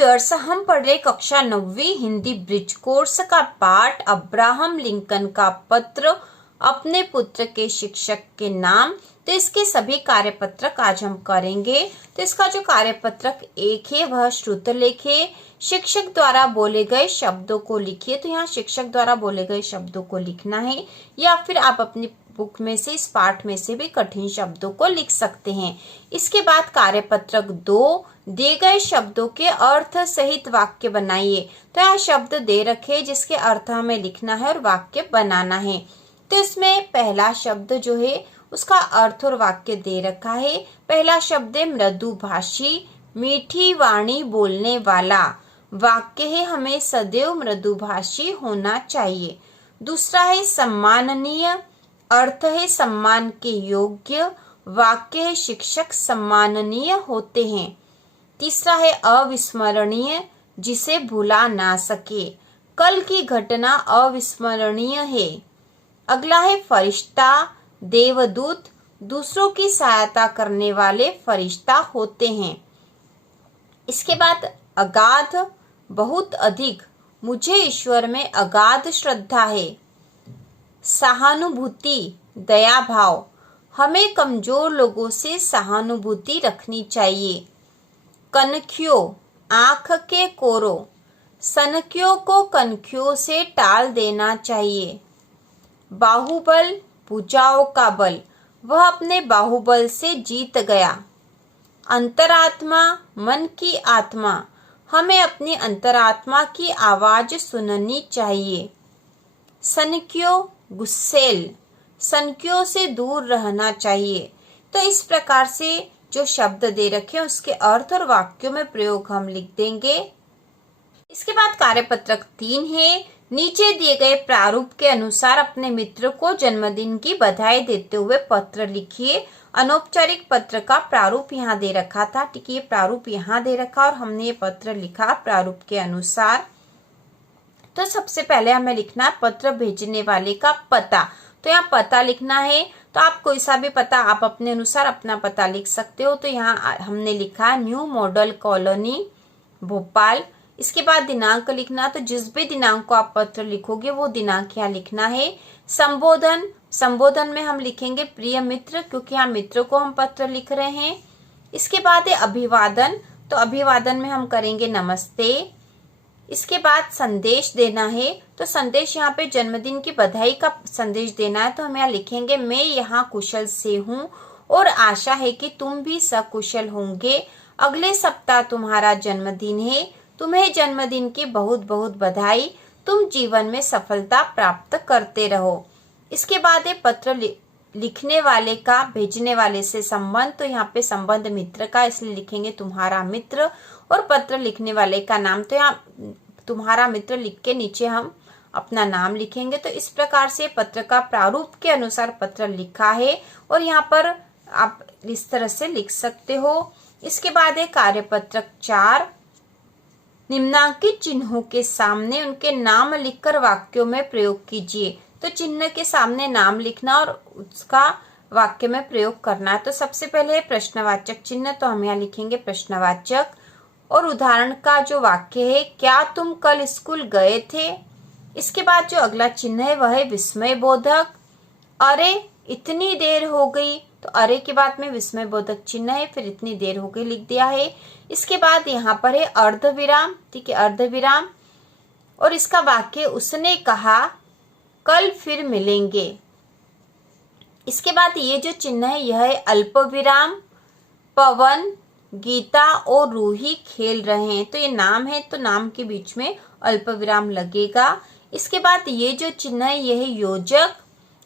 Viewers, हम पढ़ रहे कक्षा 9वीं हिंदी ब्रिज कोर्स का पाठ अब्राहम लिंकन का पत्र अपने पुत्र के शिक्षक के नाम। तो इसके सभी कार्यपत्रक आज हम करेंगे। तो इसका जो कार्यपत्रक 1 है वह श्रुतलेख है। शिक्षक द्वारा बोले गए शब्दों को लिखिए। तो यहाँ शिक्षक द्वारा बोले गए शब्दों को लिखना है, या फिर आप अपनी बुक में से, इस पाठ में से भी कठिन शब्दों को लिख सकते हैं। इसके बाद कार्यपत्रक 2, दिए गए शब्दों के अर्थ सहित वाक्य बनाइए। तो यहाँ शब्द दे रखे जिसके अर्थ हमें लिखना है और वाक्य बनाना है। तो इसमें पहला शब्द जो है उसका अर्थ और वाक्य दे रखा है। पहला शब्द है मृदुभाषी, मीठी वाणी बोलने वाला। वाक्य है हमें सदैव मृदुभाषी होना चाहिए। दूसरा है सम्माननीय, अर्थ है सम्मान के योग्य। वाक्य है शिक्षक सम्माननीय होते हैं। तीसरा है अविस्मरणीय, जिसे भुला ना सके। कल की घटना अविस्मरणीय है। अगला है फरिश्ता, देवदूत, दूसरों की सहायता करने वाले फरिश्ता होते हैं। इसके बाद अगाध, बहुत अधिक, मुझे ईश्वर में अगाध श्रद्धा है। सहानुभूति, दया भाव, हमें कमजोर लोगों से सहानुभूति रखनी चाहिए। कनखियों, आंख के कोरों, सनकियों को कनखियों से टाल देना चाहिए। बाहुबल, भुजाओं का बल, वह अपने बाहुबल से जीत गया। अंतरात्मा, मन की आत्मा, हमें अपनी अंतरात्मा की आवाज सुननी चाहिए। सनकियों, गुस्सेल, सनकियों से दूर रहना चाहिए। तो इस प्रकार से जो शब्द दे रखे हैं उसके अर्थ और वाक्यों में प्रयोग हम लिख देंगे। इसके बाद कार्यपत्रक 3 है। नीचे दिए गए प्रारूप के अनुसार अपने मित्र को जन्मदिन की बधाई देते हुए पत्र लिखिए। अनौपचारिक पत्र का प्रारूप यहाँ दे रखा था, ठीक है, ये प्रारूप यहाँ दे रखा और हमने ये पत्र लिखा प्रारूप के अनुसार। तो सबसे पहले हमें लिखना है पत्र भेजने वाले का पता। तो यहाँ पता लिखना है। तो आप कोई सा भी पता आप अपने अनुसार अपना पता लिख सकते हो। तो यहाँ हमने लिखा न्यू मॉडल कॉलोनी, भोपाल। इसके बाद दिनांक लिखना। तो जिस भी दिनांक को आप पत्र लिखोगे वो दिनांक यहाँ लिखना है। संबोधन, संबोधन में हम लिखेंगे प्रिय मित्र, क्योंकि यहाँ मित्र को हम पत्र लिख रहे हैं। इसके बाद है अभिवादन। तो अभिवादन में हम करेंगे नमस्ते। इसके बाद संदेश देना है। तो संदेश यहाँ पे जन्मदिन की बधाई का संदेश देना है। तो हम यहाँ लिखेंगे मैं यहाँ कुशल से हूँ और आशा है कि तुम भी सकुशल होंगे। अगले सप्ताह तुम्हारा जन्मदिन है। तुम्हें जन्मदिन की बहुत बहुत बधाई। तुम जीवन में सफलता प्राप्त करते रहो। इसके बाद है पत्र लिखने वाले का भेजने वाले से संबंध। तो यहाँ पे संबंध मित्र का, इसलिए लिखेंगे तुम्हारा मित्र, और पत्र लिखने वाले का नाम। तो यहाँ तुम्हारा मित्र लिख के नीचे हम अपना नाम लिखेंगे। तो इस प्रकार से पत्र का प्रारूप के अनुसार पत्र लिखा है और यहाँ पर आप इस तरह से लिख सकते हो। इसके बाद है कार्यपत्रक 4, निम्नांकित चिन्हों के सामने उनके नाम लिखकर वाक्यों में प्रयोग कीजिए। तो चिन्ह के सामने नाम लिखना और उसका वाक्य में प्रयोग करना है। तो सबसे पहले है प्रश्नवाचक चिन्ह। तो हम यहाँ लिखेंगे प्रश्नवाचक, और उदाहरण का जो वाक्य है क्या तुम कल स्कूल गए थे। इसके बाद जो अगला चिन्ह है वह है विस्मय बोधक। अरे इतनी देर हो गई। तो अरे के बाद में विस्मय बोधक चिन्ह है, फिर इतनी देर हो गई लिख दिया है। इसके बाद यहाँ पर है अर्धविराम, ठीक है, अर्धविराम, और इसका वाक्य उसने कहा कल फिर मिलेंगे। इसके बाद ये जो चिन्ह है यह है अल्पविराम। पवन, गीता और रूही खेल रहे हैं। तो ये नाम है, तो नाम के बीच में अल्पविराम लगेगा। इसके बाद ये जो चिन्ह है यह है योजक।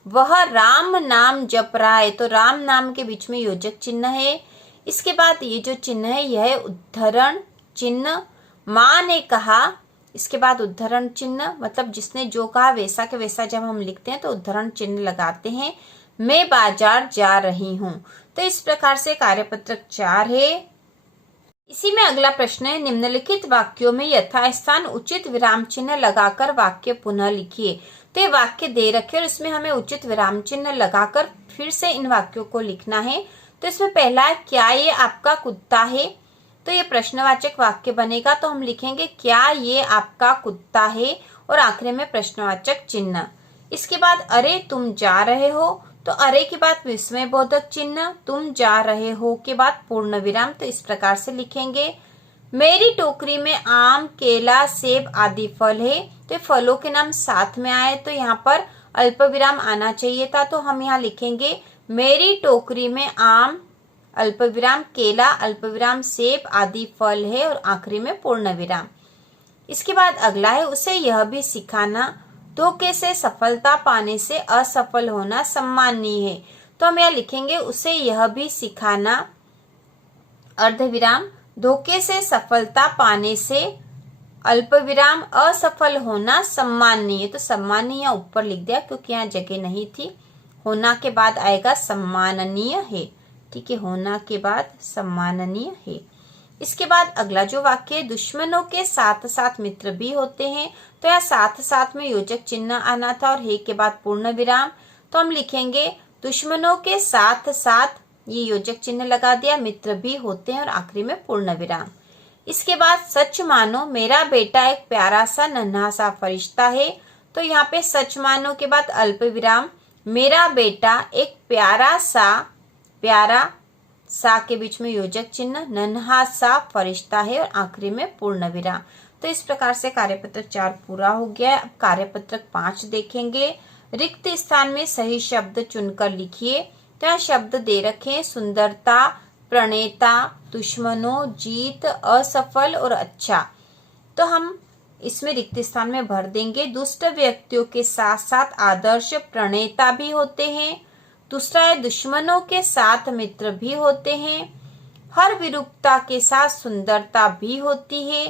वह राम नाम जप रहा है। तो राम नाम के बीच में योजक चिन्ह है। इसके बाद ये जो चिन्ह है यह है उद्धरण चिन्ह। माँ ने कहा, इसके बाद उद्धरण चिन्ह, मतलब जिसने जो कहा वैसा के वैसा जब हम लिखते हैं तो उद्धरण चिन्ह लगाते हैं। मैं बाजार जा रही हूँ। तो इस प्रकार से कार्यपत्रक 4 है। इसी में अगला प्रश्न है निम्नलिखित वाक्यों में यथास्थान उचित विराम चिन्ह लगाकर वाक्य पुनः लिखिए। तो ये वाक्य दे रखे और इसमें हमें उचित विराम चिन्ह लगाकर फिर से इन वाक्यों को लिखना है। तो इसमें पहला है क्या ये आपका कुत्ता है। तो ये प्रश्नवाचक वाक्य बनेगा। तो हम लिखेंगे क्या ये आपका कुत्ता है, और आखिरी में प्रश्नवाचक चिन्ह। इसके बाद अरे तुम जा रहे हो, तो अरे के बाद विस्मयबोधक चिन्ह, तुम जा रहे हो के बाद पूर्ण विराम। तो इस प्रकार से लिखेंगे। मेरी टोकरी में आम, केला, सेब आदि फल है। तो फलों के नाम साथ में आए तो यहाँ पर अल्प विराम आना चाहिए था। तो हम यहाँ लिखेंगे मेरी टोकरी में आम, अल्प विराम, केला, अल्प विराम, सेब आदि फल है, और आखिरी में पूर्ण विराम। इसके बाद अगला है उसे यह भी सिखाना, धोखे से सफलता पाने से असफल होना सम्माननीय है। तो हम यहाँ लिखेंगे उसे यह भी सिखाना, अर्धविराम, धोखे से सफलता पाने से अल्प विराम असफल होना सम्माननीय। तो सम्माननीय ऊपर लिख दिया क्योंकि यहाँ जगह नहीं थी। होना के बाद आएगा सम्माननीय है। ठीक है, होना के बाद सम्माननीय है। इसके बाद अगला जो वाक्य है, दुश्मनों के साथ साथ मित्र भी होते हैं। तो यहाँ साथ साथ में योजक चिन्ह आना था और हे के बाद पूर्ण विराम। तो हम लिखेंगे दुश्मनों के साथ साथ, ये योजक चिन्ह लगा दिया, मित्र भी होते हैं, और आखिरी में पूर्ण विराम। इसके बाद सच मानो मेरा बेटा एक प्यारा सा नन्हा सा फरिश्ता है। तो यहाँ पे सच मानो के बाद अल्प विराम, मेरा बेटा एक प्यारा सा, प्यारा सा के बीच में योजक चिन्ह, नन्हा सा फरिश्ता है, और आखिरी में पूर्ण विराम। तो इस प्रकार से कार्यपत्रक 4 पूरा हो गया। अब कार्यपत्रक 5 देखेंगे। रिक्त स्थान में सही शब्द चुनकर लिखिए। तो यहाँ शब्द दे रखे हैं सुंदरता, प्रणेता, दुश्मनों, जीत, असफल और अच्छा। तो हम इसमें रिक्त स्थान में भर देंगे। दुष्ट व्यक्तियों के साथ साथ आदर्श प्रणेता भी होते हैं। दूसरा है दुश्मनों के साथ मित्र भी होते हैं। हर विरूपता के साथ सुंदरता भी होती है।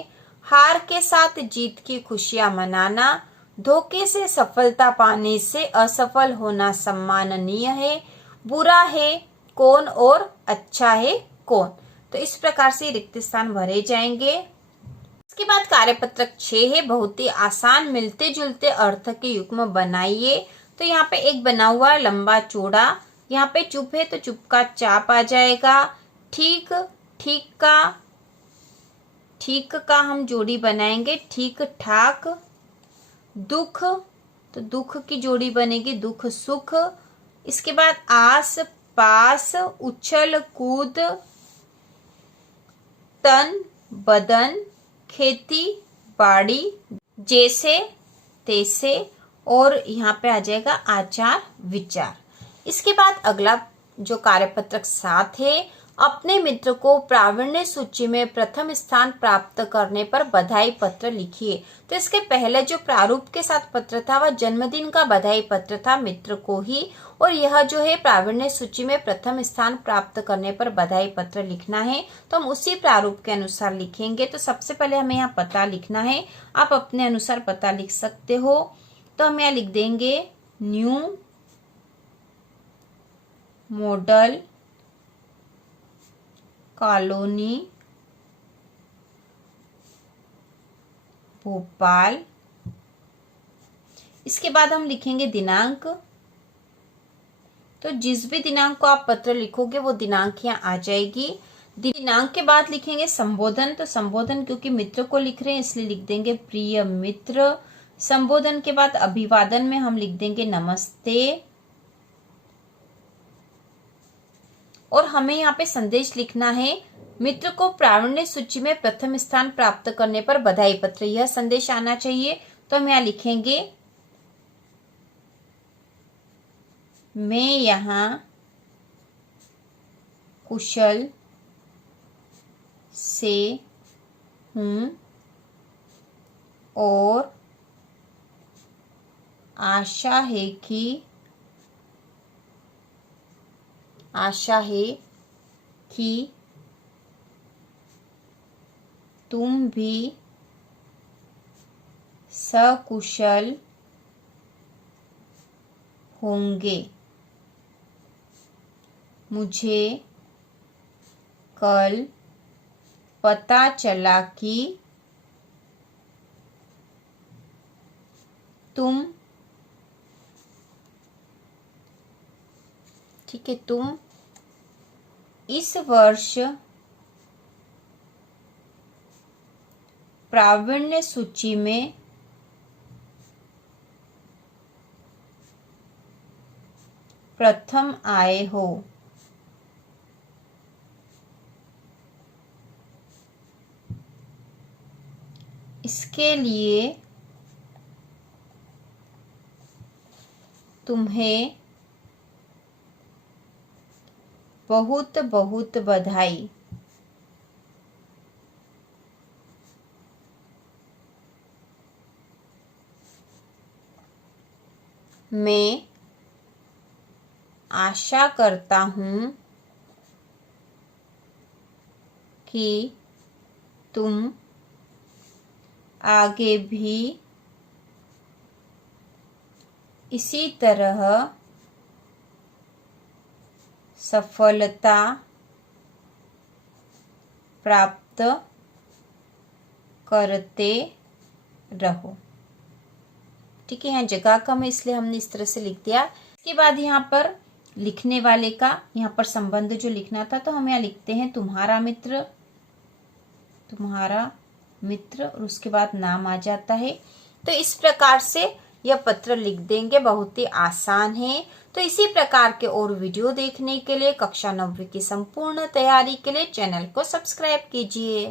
हार के साथ जीत की खुशियां मनाना, धोखे से सफलता पाने से असफल होना सम्माननीय है। बुरा है कौन और अच्छा है कौन। तो इस प्रकार से रिक्त स्थान भरे जाएंगे। इसके बाद कार्यपत्रक 6 है, बहुत ही आसान मिलते जुलते अर्थ के युग्म बनाइए। तो यहाँ पे एक बना हुआ है लंबा चौड़ा, यहाँ पे चुप है तो चुप का चाप आ जाएगा। ठीक, ठीक का, ठीक का हम जोड़ी बनाएंगे, ठीक ठाक। दुख, तो दुख की जोड़ी बनेगी, दुख सुख। इसके बाद आस पास, उछल कूद, तन बदन, खेती बाड़ी, जैसे तैसे, और यहाँ पे आ जाएगा आचार विचार। इसके बाद अगला जो कार्यपत्रक 7 है, अपने मित्र को प्रावीण्य सूची में प्रथम स्थान प्राप्त करने पर बधाई पत्र लिखिए। तो इसके पहले जो प्रारूप के साथ पत्र था वह जन्मदिन का बधाई पत्र था मित्र को ही, और यह जो है प्रावीण्य सूची में प्रथम स्थान प्राप्त करने पर बधाई पत्र लिखना है। तो हम उसी प्रारूप के अनुसार लिखेंगे। तो सबसे पहले हमें यहाँ पता लिखना है, आप अपने अनुसार पता लिख सकते हो। तो हम यहाँ लिख देंगे न्यू मॉडल कॉलोनी भोपाल। इसके बाद हम लिखेंगे दिनांक। तो जिस भी दिनांक को आप पत्र लिखोगे वो दिनांक यहाँ आ जाएगी। दिनांक के बाद लिखेंगे संबोधन। तो संबोधन क्योंकि मित्र को लिख रहे हैं इसलिए लिख देंगे प्रिय मित्र। संबोधन के बाद अभिवादन में हम लिख देंगे नमस्ते। और हमें यहाँ पे संदेश लिखना है, मित्र को प्रावीण्य सूची में प्रथम स्थान प्राप्त करने पर बधाई पत्र, यह संदेश आना चाहिए। तो हम यहाँ लिखेंगे मैं यहाँ कुशल से हूँ और आशा है कि तुम भी सकुशल होंगे। मुझे कल पता चला कि तुम, ठीक है, तुम इस वर्ष प्रावीण्य सूची में प्रथम आए हो। इसके लिए तुम्हें बहुत बहुत बधाई। मैं आशा करता हूँ कि तुम आगे भी इसी तरह सफलता प्राप्त करते रहो। ठीक है, यहाँ जगह कम है इसलिए हमने इस तरह से लिख दिया। इसके बाद यहाँ पर लिखने वाले का यहाँ पर संबंध जो लिखना था, तो हम यहाँ लिखते हैं तुम्हारा मित्र और उसके बाद नाम आ जाता है। तो इस प्रकार से यह पत्र लिख देंगे, बहुत ही आसान है। तो इसी प्रकार के और वीडियो देखने के लिए कक्षा 9वीं की संपूर्ण तैयारी के लिए चैनल को सब्सक्राइब कीजिए।